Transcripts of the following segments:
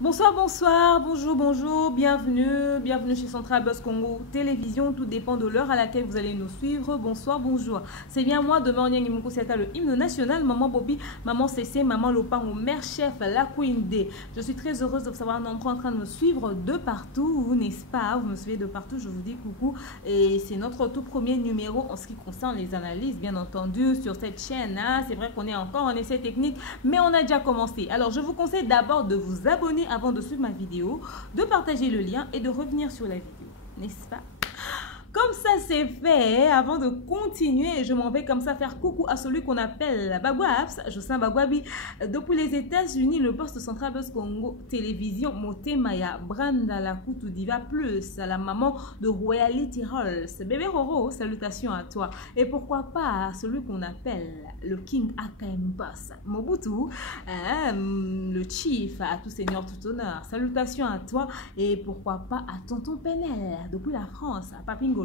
Bonsoir, bonsoir, bonjour, bonjour, bienvenue chez Central Buzz Congo Télévision. Tout dépend de l'heure à laquelle vous allez nous suivre. Bonsoir, bonjour. C'est bien moi, demain, Nyangimoukou Siata, le hymne national, maman Bobby, maman Cécé, maman Lopango, mère chef, la Queen D. Je suis très heureuse de vous savoir nombreux en train de me suivre de partout, n'est-ce pas? Vous me suivez de partout, je vous dis coucou. Et c'est notre tout premier numéro en ce qui concerne les analyses, bien entendu, sur cette chaîne. Hein. C'est vrai qu'on est encore en essai technique, mais on a déjà commencé. Alors, je vous conseille d'abord de vous abonner avant de suivre ma vidéo, de partager le lien et de revenir sur la vidéo, n'est-ce pas? Comme ça c'est fait, avant de continuer, je m'en vais comme ça faire coucou à celui qu'on appelle Bagwabs, Jocelyn Bagwabi, depuis les États-Unis, le poste central Buzz Congo Télévision, Motemaya, Branda la Koutou Diva Plus, la maman de Royalty Rolls, bébé Roro, salutations à toi. Et pourquoi pas celui qu'on appelle le King AKM Boss, Mobutu, le Chief, à tout seigneur, tout honneur, salutations à toi. Et pourquoi pas à Tonton Penel, depuis la France, à Papingo.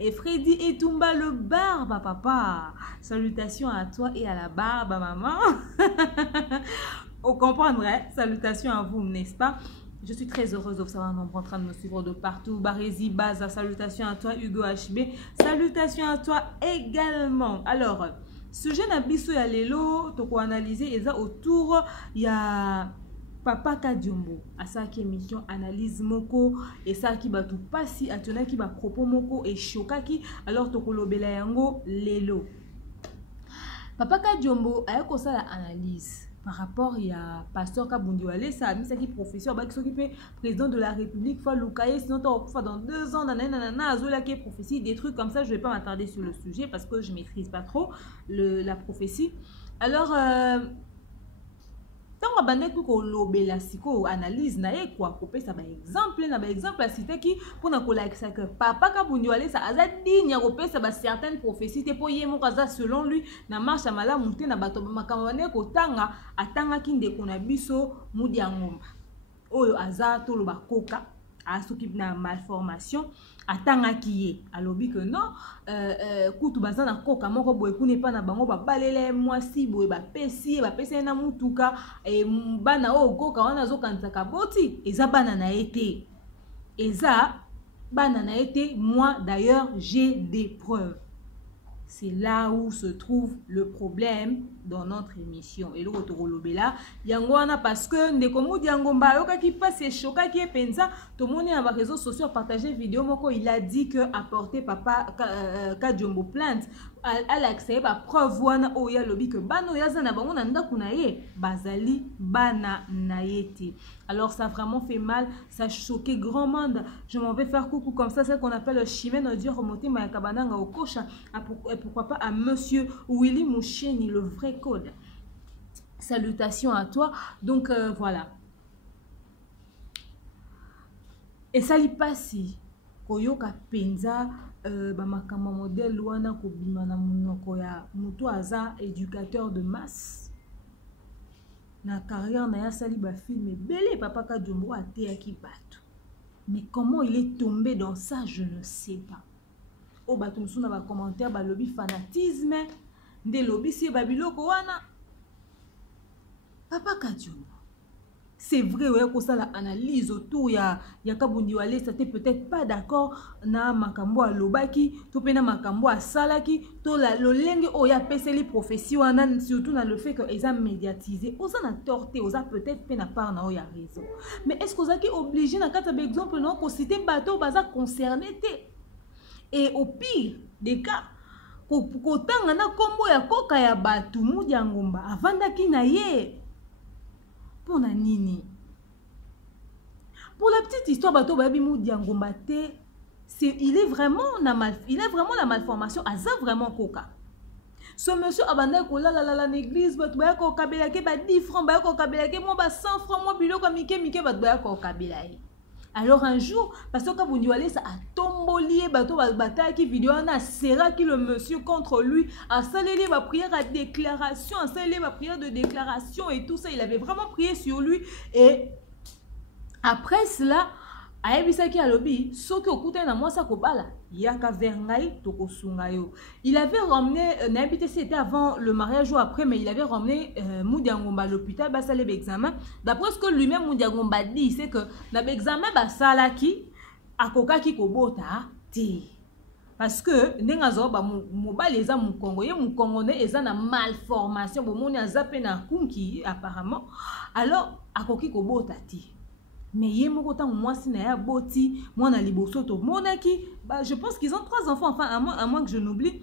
Et Freddy Etumba le barbe papa. Salutations à toi et à la barbe maman. On comprendrait. Salutations à vous, n'est-ce pas? Je suis très heureuse de vous savoir nombre en train de me suivre de partout. Barézi Baza, salutations à toi. Hugo HB, salutations à toi également. Alors, sujet Nabiso ya lelo, toko analyser et ça autour il y a Papa Kadiombo, à ça qui émission analyse moko et ça qui va tout passer à tenir qui va propos moko et chokaki alors tokolo bela yango lelo. Papa Kadiombo a eu ça la analyse par rapport à pasteur Kabundiwale, ça a mis ça qui professeur bah qui s'occupe président de la République fa Lukaye sinon tu dans 2 ans nanana azola qui est prophétie des trucs comme ça. Je vais pas m'attarder sur le sujet parce que je maîtrise pas trop la prophétie. Alors tant que bande ko lobela siko analyse na ye quoi couper ça ba exemple na ba exemple cité qui pour na ko like ça que papa Kabundiwale ça aza digne couper ça ba certaines prophéties te po ye mo kaza selon lui na marche mala monter na bato makamane ko tanga atanga kinde ko na biso mudi ngomba oyo aza to lo ba koka a s'occupe na malformation atanga kiye alobi que non kutu baza na koka moko boye kune pa na bango ba balele mwasi boye ba pesi na mutuka e bana o koka wana zo kanisa kaboti eza bana na été eza bana na été. Moi d'ailleurs j'ai des preuves. C'est là où se trouve le problème dans notre émission. Et le retour lobela yangwana parce que ndeko mudi yangomba yoka qui passe choka qui est pensa tout le monde dans les réseaux sociaux partager vidéo moko il a dit que apporter papa Kadiombo plainte à l'accès ba preuve wana oya lobi que bano yaza na bango na ndaku na ye bazali bana na yete. Alors ça a vraiment fait mal, ça a choqué grand monde. Je m'en vais faire coucou comme ça, celle qu'on appelle le chimène audio remonté ma kabananga au cocha. Pourquoi pas à monsieur Willy Moucheni, le vrai code. Salutations à toi. Donc voilà. Et ça lui passe. Koyoka penza bamakama modèle wana ko bimana munoko ya muto aza éducateur de masse. Na carrière na ya sali ba film belé papa Kadiombo a téaki bato. Mais comment il est tombé dans ça, je ne sais pas. O bato msuna ba commentaire ba lobby fanatisme, nde lobby si ba biloko wana. Papa Kadiombo. C'est vrai ouais ko ça la analyse autour ya Kabundiwale, ça t'es peut-être pas d'accord na makambo a lobaki, to pena makambo a salaki, to la lolenge o ya peseli prophétie wana surtout dans le fait que ils a médiatisé. Oza na torté, oza peut-être pena part na o ya raison. Mais est-ce que ozaki obligé na kata par exemple non ko citer bateau baza concerné té. Et au pire des cas ko tanga na kombo ya koka ya batu mudi ngomba avandaki na ye. Pour nini? Pour la petite histoire bateau babi mudi ngomba té, il est vraiment la malformation aza vraiment koka. Ce monsieur abandonné ko la l'église bato ba ko kabela ke ba 10 francs ba ko kabela ke mo ba 100 francs mo biloko mike bato ba ko kabela. Alors un jour, parce que Kabundiwale ça a tombolié bateau bataille qui vidéo na sera qui le monsieur contre lui a salé ma prière à déclaration, a salé ma prière de déclaration et tout ça, il avait vraiment prié sur lui et après cela ayebisaki alobi soki okutani na mwasi akobala yaka vers ngai tokosunga yo. Il avait ramené nayebi te c'était avant le mariage ou après, mais il avait ramené Moudi Ngomba à l'hôpital basale examen. D'après ce que lui-même Moudi Ngomba dit, c'est que na examen basalaki akokaki kobota ti parce que ndenga zo ba mobali eza mukongo ye mukongone eza na malformation bomoni azape na kunki apparemment, alors akoki kobota ti. Mais il y a beaucoup de moi si na boti moi na liboso to monaki bah je pense qu'ils ont 3 enfants, enfin à moins que je n'oublie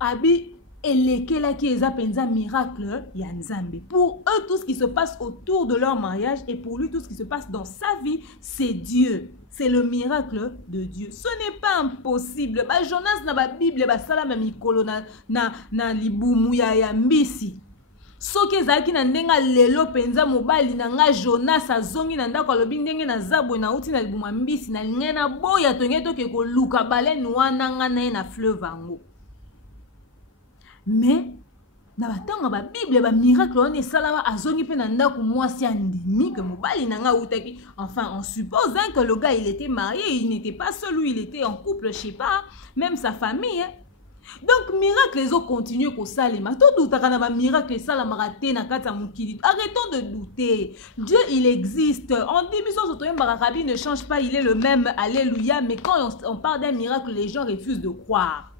abi elekela ki eza penza miracle ya Nzambe. Pour eux tout ce qui se passe autour de leur mariage et pour lui tout ce qui se passe dans sa vie c'est Dieu, c'est le miracle de Dieu. Ce n'est pas impossible. Bah Jonas na ba Bible ba sala ma mikolo na libumu ya mbisi. Soki ezalaki na ndenga lelo penza mobali na nga Jonas azongi na ndako alobi ndenge na zabwe na uti na libuma mbisi na ngena boya tonge toke ko luka baleine wana nga na na fleuve ango. Mais na batanga ba Bible ba miracle on esalama azongi pe na ndako mwasi andimi que mobali na nga utaki. Enfin on suppose que le gars il était marié, il n'était pas seul, lui il était en couple, je sais pas, même sa famille hein. Donc miracle les autres continuent ko salema to doutaka na ba miracle salama raté na kata mukili. Arrêtons de douter. Dieu il existe. On dit mission sotoyem barakabi ne change pas, il est le même, alléluia, mais quand on parle d'un miracle les gens refusent de croire.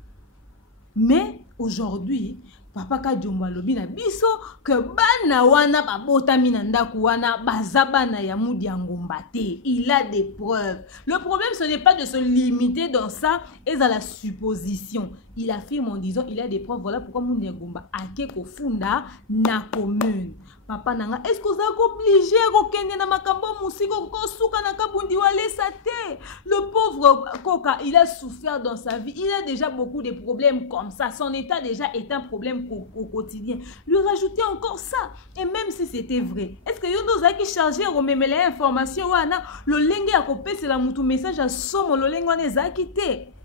Mais aujourd'hui papa ka jomba lobi na biso que bana wana babotami na ndaku wana bazabana ya Moudi Ngomba te. Il a des preuves. Le problème ce n'est pas de se limiter dans ça et à la supposition. Il affirme en disant il a des preuves. Voilà pourquoi Moudi Ngomba ake ko funda na commune. Papa nanga est-ce que vous êtes obligé ko kende na makambo musiko ko suka na kabundi wale sate. Le pauvre Koka, il a souffert dans sa vie. Il a déjà beaucoup de problèmes comme ça. Son état déjà est un problème au quotidien. Lui rajouter encore ça. Et même si c'était vrai, est-ce que yondo zaki chargé au memele information wana le lenge a kopé c'est la mutu message à somo le lenge wana zaki te.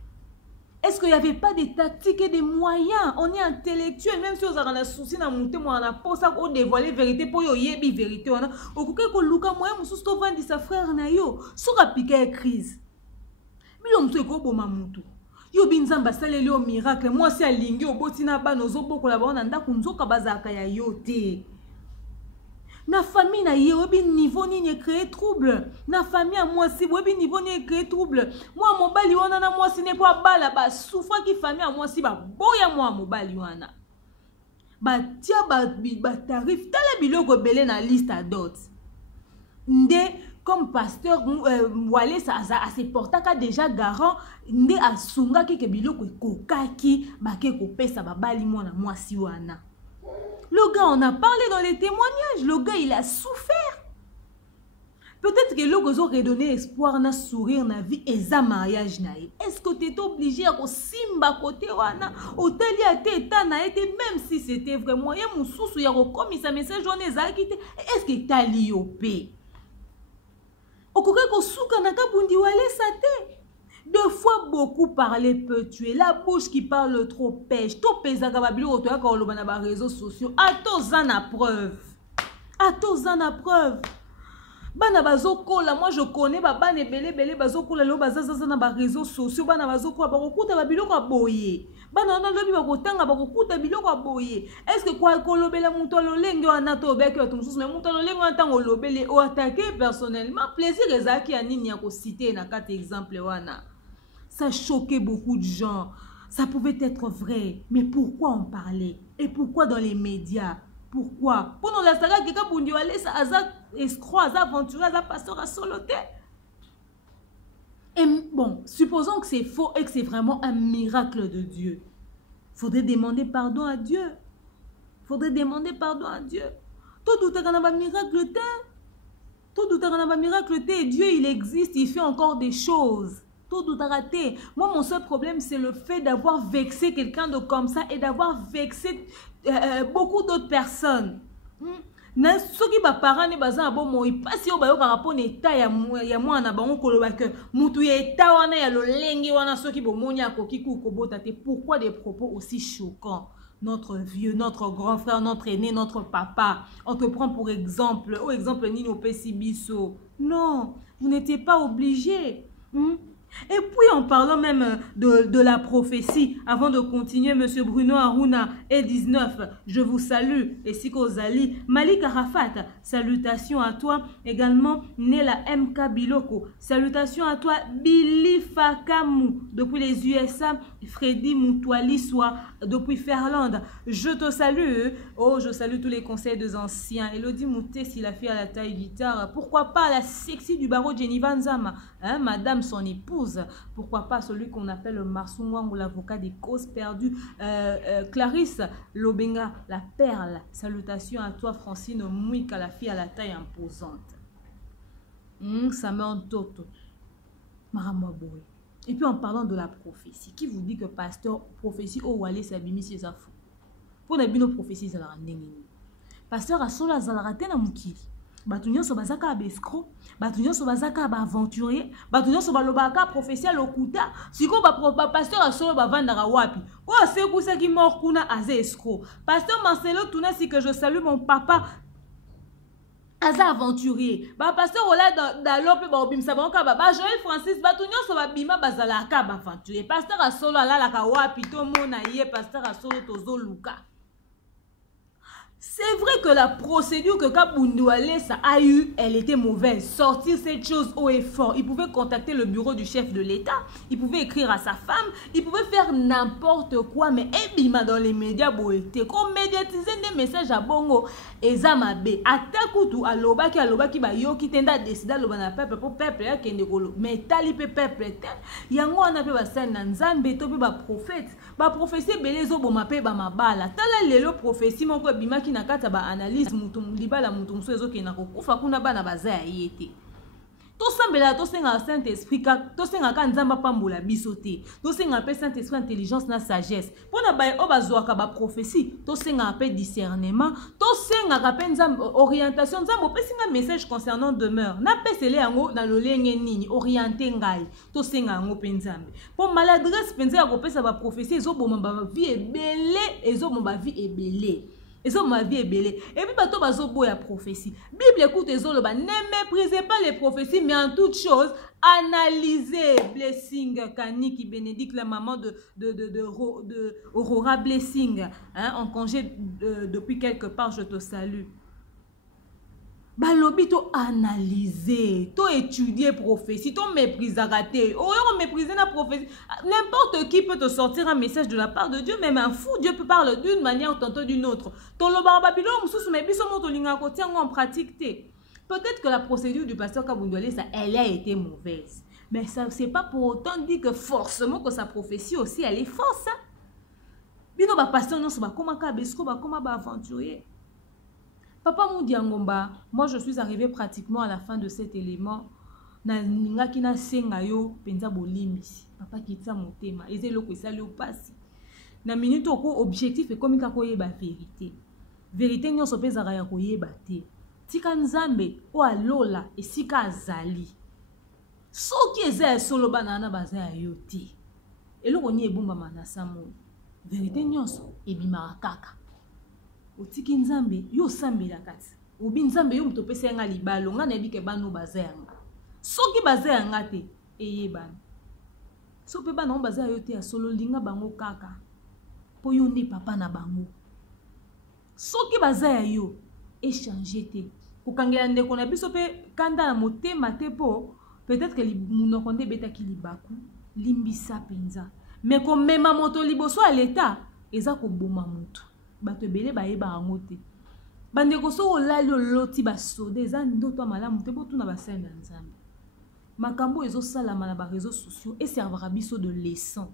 Est-ce qu'il n'y avait pas des tactiques et des moyens? On est intellectuel, même si on a un souci dans mon témoin, on a pas ça pour dévoiler la vérité, pour y vérité. On a au luka moyen, mon souci de sa frère na yo, sur appliquer crise. Mais l'homme se go boma mutu. Yo binzamba saleli au miracle, moi c'est alingi au botina ba nozo boko la ba on anda kunzo kabazaka ya yote. Na famille na ye webi niveau ni créer trouble. Na famille à moi si webi niveau ni créer trouble. Moi mobali wana na moi si ne pas bala ba souffra qui famille à moi si ba boya moi mobali wana. Ba tia ba tarif tala biloko belé na liste à dot. Nde comme pasteur Wale ça a se portaka déjà garant nde asunga ki ke biloko kokaki ba ke ko pesa ba bali mona moi si wana. Le gars, on a parlé dans les témoignages. Le gars, il a souffert. Peut-être que l'autre aurait donné espoir, na sourire, na vie, et ça mariage naïf. Est-ce que tu es obligé à simba côté wana, hôtel ya teta na été même si c'était vraiment ya mususu ya rekomi sa message on les a quitté. Est-ce que t'as liopé? Okore ko suka na kabundi wale sate. Deux fois beaucoup parler peut tuer. La bouche qui parle trop pêche. To pesa kababilo otoya ka oloba na ba réseaux sociaux. Atozan à preuve. Atozan à preuve. Bana bazokola, moi je connais ba bane belé bazokola lo bazazaza na ba réseaux sociaux. Bana bazokola ba kokuta ba biloko aboye. Bana na lobi ba kotanga ba kokuta biloko aboye. Est-ce que quoi kolobela muto lolenge wana to beke to mususu mais muto lolenge wana tango lobele o attaquer personnellement plaisir ezaki ya nini ya ko citer na 4 exemples wana. Ça choquait beaucoup de gens. Ça pouvait être vrai. Mais pourquoi on parlait? Et pourquoi dans les médias? Pourquoi? Pendant la saga, quelqu'un pour dire, allez, ça a escroc, ça aventureux, ça pasteur à soloté. Et bon, supposons que c'est faux et que c'est vraiment un miracle de Dieu. Faudrait demander pardon à Dieu. Faudrait demander pardon à Dieu. Tout doute qu'on a un miracle, tout doute qu'on a un miracle, Dieu, il existe, il fait encore des choses. Moi, mon seul problème, c'est le fait d'avoir vexé quelqu'un de comme ça et d'avoir vexé beaucoup d'autres personnes. Na soki ba parents ne baza bon moi pas si o ba yo ka rapport état ya moi na bango koloba que mutu ya état wana ya lolenge wana soki bo monya koki ku kobota te. Pourquoi des propos aussi choquants? notre vieux, notre grand frère, notre aîné, notre papa. On te prend pour exemple. Au exemple, Nino Pessibiso. Non, vous n'étiez pas obligé. Et puis, en parlant même de la prophétie, avant de continuer, M. Bruno Aruna et 19, je vous salue, et Siko Zali, Malik Arafat, salutations à toi, également Nela MK Biloko, salutations à toi, Billy Fakamu, depuis les USA, Freddy Moutouali, soit depuis Ferland, je te salue, oh, je salue tous les conseils des anciens, Elodie Mouté, s'il a fait à la taille guitare, pourquoi pas la sexy du barreau Jenny Van Zama, hein, madame son épouse. Pourquoi pas celui qu'on appelle le Marsouang ou l'avocat des causes perdues, Clarisse Lobenga, la perle. Salutations à toi, Francine Mouika, la fille à la taille imposante. Ça met en toto. Maramaboué. Et puis en parlant de la prophétie, qui vous dit que pasteur, prophétie, oh, Wale, c'est abimi, c'est ça fou. Pour les bino prophéties, c'est la rendez-vous. Pasteur a solo azalaraté na mukili. Batunyo so bazaka abescro, batunyo so bazaka aventurier, batunyo so balobaka prophétie lokuta, siko ba pasteur a solo ba vandara wapi. Ko c'est pour ça qui mort kuna aze escro. Pasteur Marcelo tuna si que je salue mon papa aza aventurier. Ba pasteur ola dalope ba obimsa banka ba Joël Francis batunyo so ba bima bazalaka ba aventurier. Pasteur a solo ala la ka wapi to mona ye pasteur a solo tozo luka. C'est vrai que la procédure que Kabundu Alessa a eue, elle était mauvaise. Sortir cette chose haut et fort. Il pouvait contacter le bureau du chef de l'État. Il pouvait écrire à sa femme. Il pouvait faire n'importe quoi. Mais Ebima dans les médias, comme médiatiser des messages à Bongo. Ezamabe. Atakutu alobaki ba yoki tenda décida lo bana peuple pour peuple ya kende kolo. Mais talipe peuple tel. Yango anape ba sana nzambe to ba prophète. Ba prophétie belezo bomape ba mabala. Tala lelo prophétie moko ebima ki na kata ba analyse mutum libala mutum so ezo kena ko kufa kuna bana bazaya yete. To sambela to senga Saint Esprit ka to senga ka nzamba pambola bisote. To senga pe Saint Esprit intelligence na sagesse. Pona ba o bazwa ka ba prophétie, to senga pe discernement, to senga ka pe nzamba orientation nzamba pe singa message concernant demeure. Na pe sele yango na lolenge nini orienter ngai. To senga yango pe nzambe. Po maladresse penza ya ko pesa ba prophétie ezo boma ba vie ebele, ezo boma ba vie ebele. Et ont ma vie est belle. Et puis, bateau bazo boya prophétie. Bible écoute les autres, ne méprisez pas les prophéties, mais en toute chose, analysez. Blessing, Kaniki Bénédicte, la maman de Aurora Blessing, hein, en congé depuis quelque part, je te salue. Balobi to analyser, to étudier prophétie, to mépriser raté. Oh, on mépriser la prophétie. N'importe qui peut te sortir un message de la part de Dieu, même un fou, Dieu peut parler d'une manière tantôt d'une autre. Ton lo barbabilo mususu mais biso moto linga ko tiango en pratique té. Peut-être que la procédure du pasteur Kabundole ça elle a été mauvaise. Mais ça c'est pas pour autant dire que forcément que sa prophétie aussi elle est fausse. Bino ba pasteur non so ba koma ka besko ba koma ba aventurier. Papa Moudiangomba, moi je suis arrivé pratiquement à la fin de cet élément. Na ninga kina senga yo penza bolimbisi. Papa kitsa motema, ezelo ko sali opasi. Na minute oko objectif e komika koyeba vérité. Vérité nyonso pezaka ya koyeba te. Tika nzambe o alola esika azali. Soki eza solo banana baza ya yo te. Eloko ni ebumba manasa mo. Vérité nyonso ebimaka kaka. Otiki nzambe yo sambela kati obi nzambe yo mutopesa yanga libalo nga na ebike bano bazayanga soki bazayanga te eyebana so pe bana bazaya yo te ya solo linga bango kaka po yo nde papa na bango soki bazaya yo échanger te kokangela ndeko na biso pe kanda na motema te po peut-être que munoko nde betaki libaku limbisa penza mais ko mema moto liboso à l'état eza ko boma moto bato ebele bayeba yango te bandeko so olali oloti basode eza ndoto malamu te botuna basali na nzambe makambo ezosalama na bareseaux sociaux eservaka biso de leçon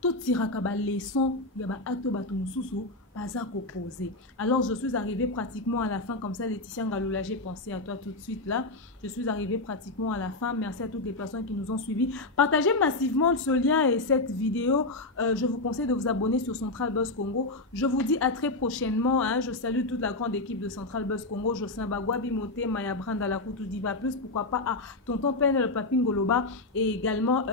totiraka baleçon ya baacte bato mosusu baza koposer. Alors je suis arrivée pratiquement à la fin comme ça. Laetitia Ngaloula, j'ai pensé à toi tout de suite là. Je suis arrivée pratiquement à la fin. Merci à toutes les personnes qui nous ont suivis. Partagez massivement ce lien et cette vidéo. Je vous conseille de vous abonner sur Central Buzz Congo. Je vous dis à très prochainement, hein. Je salue toute la grande équipe de Central Buzz Congo. Jocelyn Bagua, Bimote, Maya Branda, la Koutou Diva Plus, pourquoi pas à Tonton Pen, le Papin Goloba et également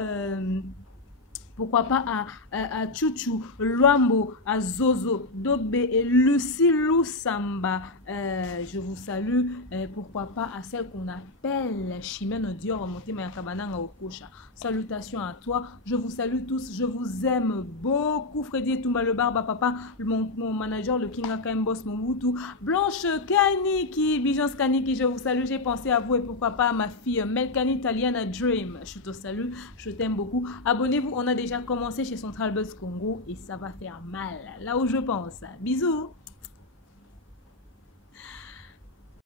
Pourquoi pas à Chouchou, Luambo, à Zozo, Dogbe et Lucie Lusamba. Je vous salue. Pourquoi pas à celle qu'on appelle Chimène Dior Monté Mayakabananga Okosha. Salutations à toi. Je vous salue tous. Je vous aime beaucoup. Freddy Tumba le Barba Papa, mon manager, le King Akam Boss Mobutu. Blanche Kaniki, Bijans Kaniki, je vous salue. J'ai pensé à vous et pourquoi pas à ma fille Melkani Italiana Dream. Je te salue. Je t'aime beaucoup. Abonnez-vous. On a déjà commencé chez Central Buzz Congo et ça va faire mal là où je pense. Bisous.